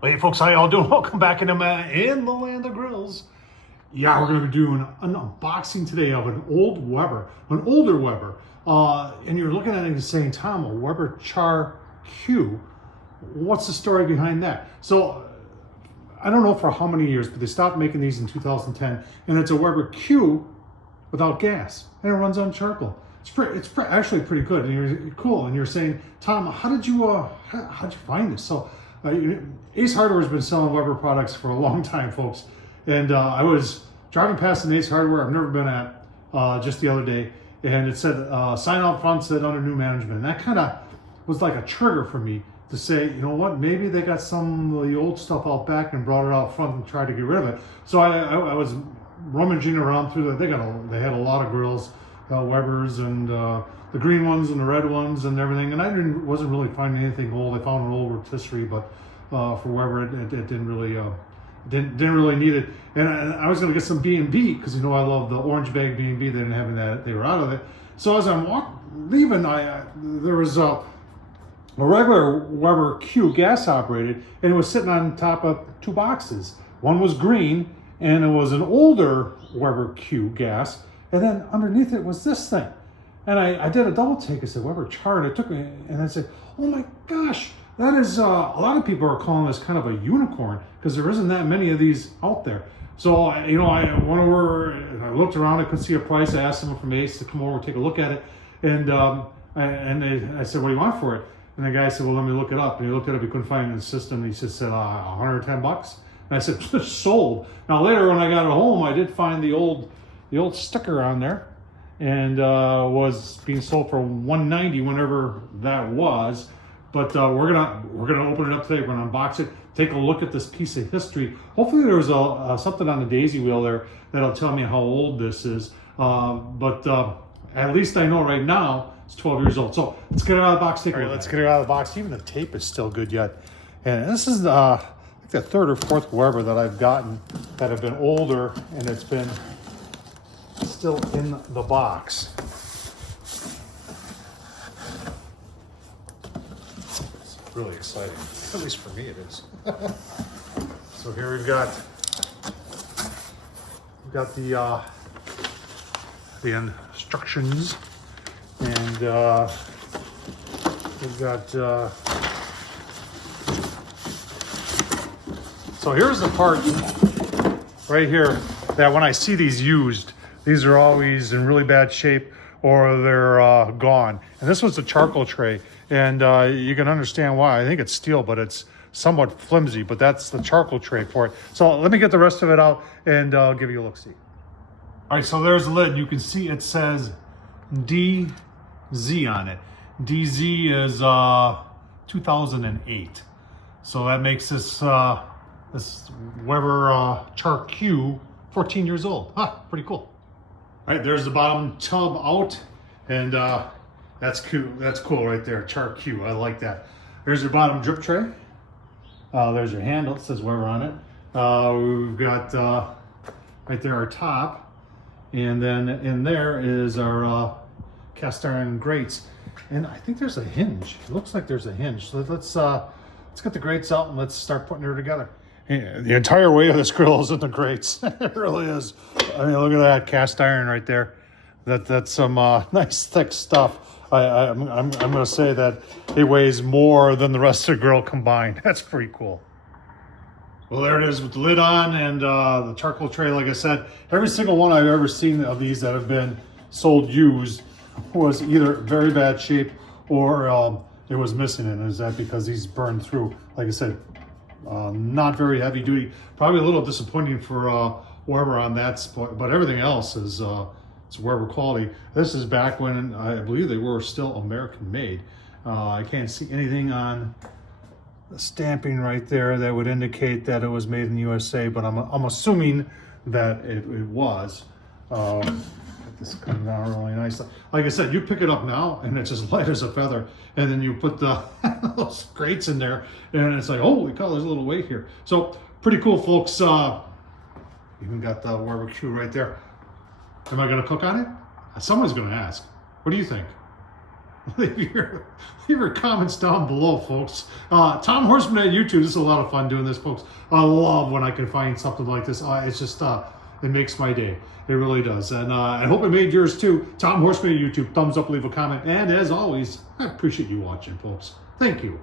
Hey folks, how y'all doing? Welcome back into in the land of grills. Yeah, we're going to be doing an unboxing today of an older Weber. And you're looking at it and saying, Tom, a Weber Char Q. What's the story behind that? So I don't know for how many years, but they stopped making these in 2010, and it's a Weber Q without gas, and it runs on charcoal. It's actually pretty good, and you're cool. And you're saying, Tom, how did you find this? So Ace Hardware has been selling Weber products for a long time, folks. And I was driving past an Ace Hardware I've never been at just the other day, and it said sign out front said under new management. And that kind of was like a trigger for me to say, you know what, maybe they got some of the old stuff out back and brought it out front and tried to get rid of it. So I was rummaging around through that. They had a lot of grills, Webers, and the green ones and the red ones and everything. And I wasn't really finding anything old. I found an old rotisserie, but for Weber, it didn't really need it. And I was going to get some B&B because I love the orange bag B&B. They didn't have that; they were out of it. So as I'm leaving, there was a regular Weber Q gas operated, and it was sitting on top of two boxes. One was green, and it was an older Weber Q gas, and then underneath it was this thing. And I did a double take. I said, Weber Char, and it took me, and I said, oh my gosh, that is, a lot of people are calling this kind of a unicorn because there isn't that many of these out there. So, I went over and I looked around, I couldn't see a price. I asked someone from Ace to come over and take a look at it. And I said, what do you want for it? And the guy said, well, let me look it up. And he looked it up, he couldn't find it in the system. He said, $110. And I said, sold. Now later when I got it home, I did find the old sticker on there, and was being sold for $190 whenever that was. But we're gonna open it up today. We're gonna unbox it, take a look at this piece of history. Hopefully there's something on the daisy wheel there that'll tell me how old this is. But at least I know right now it's 12 years old. So let's get it out of the box. All right, let's get it out of the box. Even the tape is still good yet. And this is I think the third or fourth Weber that I've gotten that have been older, and it's been still in the box. It's really exciting. At least for me it is. So here we've got the instructions, and we've got so here's the part right here that when I see these used, these are always in really bad shape or they're gone. And this was the charcoal tray, and you can understand why. I think it's steel, but it's somewhat flimsy, but that's the charcoal tray for it. So let me get the rest of it out and I'll give you a look-see. All right, so there's the lid. You can see it says DZ on it. DZ is 2008. So that makes this Weber Char Q 14 years old. Pretty cool. All right, there's the bottom tub out, and that's cool. That's cool right there, Char Q. I like that. There's your bottom drip tray. There's your handle. It says Weber on it. We've got right there our top, and then in there is our cast iron grates. And I think there's a hinge. It looks like there's a hinge. So let's get the grates out and let's start putting her together. The entire weight of this grill is in the grates. It really is. I mean, look at that cast iron right there. That's some nice thick stuff. I'm going to say that it weighs more than the rest of the grill combined. That's pretty cool. Well, there it is with the lid on and the charcoal tray. Like I said, every single one I've ever seen of these that have been sold used was either very bad shape or it was missing. And is that because these burned through? Like I said, not very heavy duty. Probably a little disappointing for Weber on that spot, but everything else is it's Weber quality. This is back when I believe they were still American made. I can't see anything on the stamping right there that would indicate that it was made in the USA, but I'm assuming that it was. This comes down really nice. Like I said, you pick it up now and it's as light as a feather, and then you put those grates in there and it's like, holy cow, there's a little weight here. So pretty cool, folks. Even got the Weber Q right there. Am I going to cook on it? Someone's going to ask. What do you think? leave your comments down below, folks. Tom Horsman on YouTube. This is a lot of fun doing this, folks. I love when I can find something like this. It's just it makes my day. It really does. And I hope it made yours too. Tom Horsman on YouTube. Thumbs up, leave a comment. And as always, I appreciate you watching, folks. Thank you.